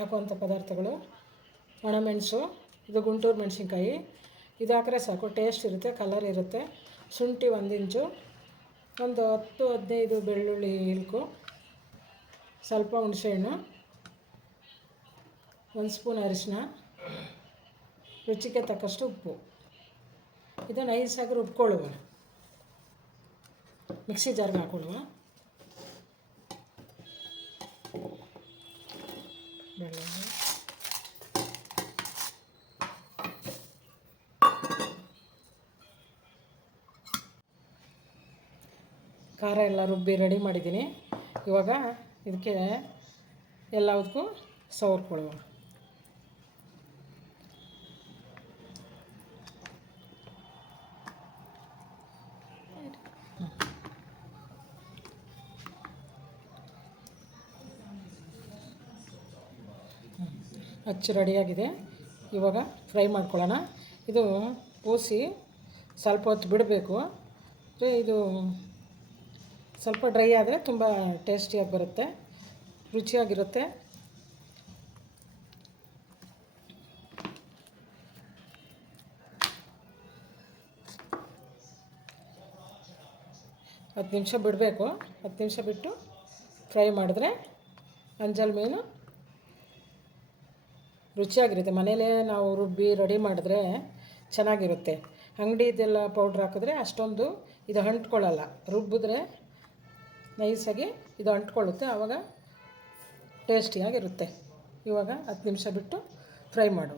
ಹಾಕುವಂಥ ಪದಾರ್ಥಗಳು ಒಣಮೆಣಸು ಇದು ಗುಂಟೂರು ಮೆಣಸಿನ್ಕಾಯಿ. ಇದು ಹಾಕಿದ್ರೆ ಸಾಕು, ಟೇಸ್ಟ್ ಇರುತ್ತೆ ಕಲರ್ ಇರುತ್ತೆ. ಶುಂಠಿ ಒಂದು ಇಂಚು, ಒಂದು ಹತ್ತು, ಹದಿನೈದು ಬೆಳ್ಳುಳ್ಳಿ ಇಲ್ಕು ಸ್ವಲ್ಪ ಹುಣಸೆಹಣ್ಣು ಒಂದು ಸ್ಪೂನ್ ಅರಿಶಿನ ರುಚಿಗೆ ತಕ್ಕಷ್ಟು ಉಪ್ಪು. ಇದು ನೈಸಾಗಿ ರುಬ್ಕೊಳ್ಳುವ ಮಿಕ್ಸಿ ಜಾರ್ಗೆ ಹಾಕೊಳ್ಳುವ. ಬೆಳ್ಳುಳ್ಳಿ ಖಾರ ಎಲ್ಲ ರುಬ್ಬಿ ರೆಡಿ ಮಾಡಿದ್ದೀನಿ. ಇವಾಗ ಇದಕ್ಕೆ ಎಲ್ಲದಕ್ಕೂ ಸವರ್ಕೊಳ್ಳುವ ಅಚ್ಚು ರೆಡಿಯಾಗಿದೆ. ಇವಾಗ ಫ್ರೈ ಮಾಡ್ಕೊಳ್ಳೋಣ. ಇದು ಕೂಸಿ ಸ್ವಲ್ಪ ಹೊತ್ತು ಬಿಡಬೇಕು. ಇದು ಸ್ವಲ್ಪ ಡ್ರೈ ಆದರೆ ತುಂಬ ಟೇಸ್ಟಿಯಾಗಿ ಬರುತ್ತೆ, ರುಚಿಯಾಗಿರುತ್ತೆ. ಹತ್ತು ನಿಮಿಷ ಬಿಡಬೇಕು. ಹತ್ತು ನಿಮಿಷ ಬಿಟ್ಟು ಫ್ರೈ ಮಾಡಿದ್ರೆ ಅಂಜಲ್ ಮೀನು ರುಚಿಯಾಗಿರುತ್ತೆ. ಮನೇಲೇ ನಾವು ರುಬ್ಬಿ ರೆಡಿ ಮಾಡಿದ್ರೆ ಚೆನ್ನಾಗಿರುತ್ತೆ. ಅಂಗಡಿದೆಲ್ಲ ಪೌಡ್ರ್ ಹಾಕಿದ್ರೆ ಅಷ್ಟೊಂದು ಇದು ಅಂಟ್ಕೊಳ್ಳಲ್ಲ. ರುಬ್ಬಿದ್ರೆ ನೈಸಾಗಿ ಇದು ಅಂಟ್ಕೊಳ್ಳುತ್ತೆ. ಆವಾಗ ಟೇಸ್ಟಿಯಾಗಿರುತ್ತೆ. ಇವಾಗ ಹತ್ತು ನಿಮಿಷ ಬಿಟ್ಟು ಫ್ರೈ ಮಾಡು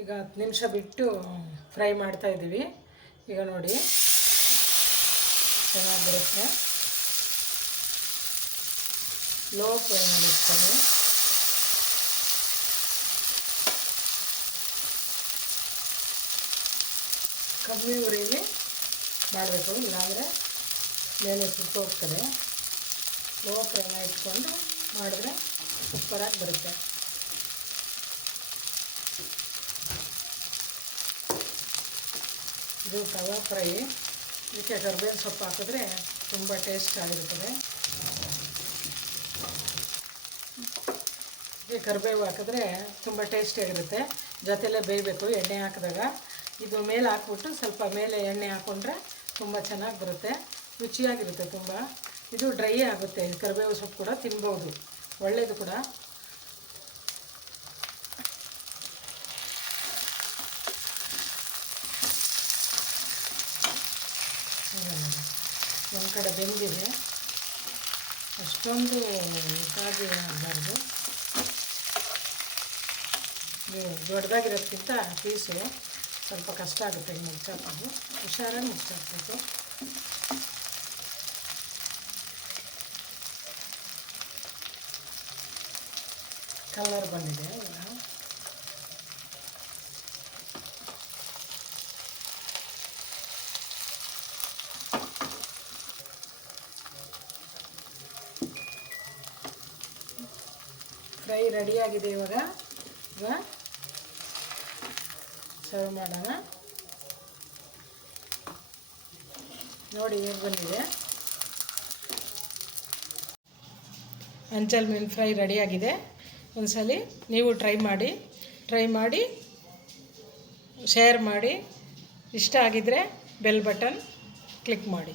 ಈಗ ಹತ್ತು ನಿಮಿಷ ಬಿಟ್ಟು ಫ್ರೈ ಮಾಡ್ತಾಯಿದ್ದೀವಿ ಈಗ ನೋಡಿ ಚೆನ್ನಾಗಿ ಬರುತ್ತೆ ಲೋ ಫ್ಲೇಮಲ್ಲಿ ಇಟ್ಕೊಳ್ಳಿ ಕಮ್ಮಿ ಉರಿಲಿ ಮಾಡಬೇಕು, ಇಲ್ಲಾಂದರೆ ಮೇಲೆ ಸುಟ್ಟು ಹೋಗ್ತದೆ. ಲೋ ಫ್ಲೇಮ ಇಟ್ಕೊಂಡು ಮಾಡಿದ್ರೆ ಸೂಪರಾಗಿ ಬರುತ್ತೆ. ಇದು ತವಾ ಫ್ರೈ. ಇದಕ್ಕೆ ಕರ್ಬೇವಿನ ಸೊಪ್ಪು ಹಾಕಿದ್ರೆ ತುಂಬ ಟೇಸ್ಟ್ ಆಗಿರ್ತದೆ. ಕರಿಬೇವು ಹಾಕಿದ್ರೆ ತುಂಬ ಟೇಸ್ಟಿಯಾಗಿರುತ್ತೆ ಜೊತೆಲೇ ಬೇಯಬೇಕು, ಎಣ್ಣೆ ಹಾಕಿದಾಗ. ಇದು ಮೇಲೆ ಹಾಕ್ಬಿಟ್ಟು ಸ್ವಲ್ಪ ಮೇಲೆ ಎಣ್ಣೆ ಹಾಕ್ಕೊಂಡ್ರೆ ತುಂಬ ಚೆನ್ನಾಗಿ ಬರುತ್ತೆ. ರುಚಿಯಾಗಿರುತ್ತೆ ತುಂಬ. ಇದು ಡ್ರೈ ಆಗುತ್ತೆ. ಕರಿಬೇವು ಸೊಪ್ಪು ಕೂಡ ತಿನ್ಬೋದು. ಒಳ್ಳೆಯದು ಕೂಡ. ಒಂದು ಕಡೆ ಬೆಂದಿದೆ. ಅಷ್ಟೊಂದು ಕಾಜಿ ಆಗಬಾರ್ದು. ದೊಡ್ಡದಾಗಿರೋದ್ಕಿಂತ ಪೀಸು ಸ್ವಲ್ಪ ಕಷ್ಟ ಆಗುತ್ತೆ ಮುಚ್ಚಾಕೋದು ಹುಷಾರಾಗಿ ಮುಚ್ಚಾಕಬೇಕು. ಕಲರ್ ಬಂದಿದೆ ಈಗ ಫ್ರೈ ರೆಡಿಯಾಗಿದೆ ಇವಾಗ. ಈಗ ಸರ್ವ್ ಮಾಡೋಣ. ನೋಡಿ ಹೇಗೆ ಬಂದಿದೆ. ಅಂಚಲ್ ಮೀನು ಫ್ರೈ ರೆಡಿಯಾಗಿದೆ ಒಂದ್ಸಲಿ ನೀವು ಟ್ರೈ ಮಾಡಿ. ಟ್ರೈ ಮಾಡಿ. ಶೇರ್ ಮಾಡಿ. ಇಷ್ಟ ಆಗಿದ್ರೆ ಬೆಲ್ ಬಟನ್ ಕ್ಲಿಕ್ ಮಾಡಿ.